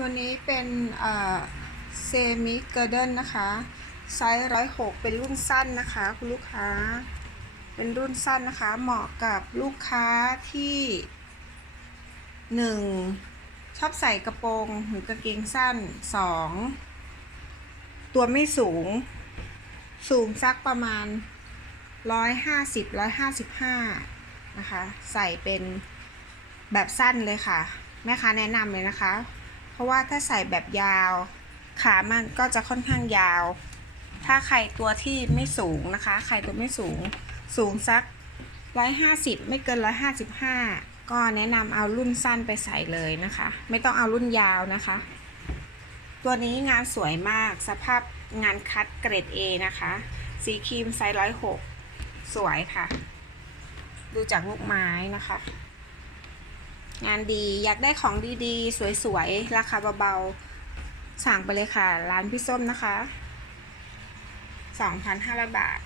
ตัวนี้เป็นเซมิเกอร์เดนนะคะ ไซส์ร้อยหกเป็นรุ่นสั้นนะคะคุณลูกค้า เป็นรุ่นสั้นนะคะ เหมาะกับลูกค้าที่หนึ่งชอบใส่กระโปรงหรือกางเกงสั้นสองตัวไม่สูง สูงสักประมาณร้อยห้าสิบร้อยห้าสิบห้านะคะ ใส่เป็นแบบสั้นเลยค่ะ แม่ค้าแนะนำเลยนะคะ ราะว่าถ้าใส่แบบยาว ขามันก็จะค่อนข้างยาว ถ้าใครตัวที่ไม่สูงนะคะ ใครตัวไม่สูง สูงสักร้อยห้าสิบไม่เกินร้อยห้าสิบห้าก็แนะนำเอารุ่นสั้นไปใส่เลยนะคะ ไม่ต้องเอารุ่นยาวนะคะ ตัวนี้งานสวยมาก สภาพงานคัดเกรด A นะคะ สีครีมไซส์ร้อยหกสวยค่ะ ดูจากลูกไม้นะคะ งานดีอยากได้ของดีๆ สวยๆ ราคาเบาๆ สั่งไปเลยค่ะ ร้านพี่ส้มนะคะ 2,500 บาท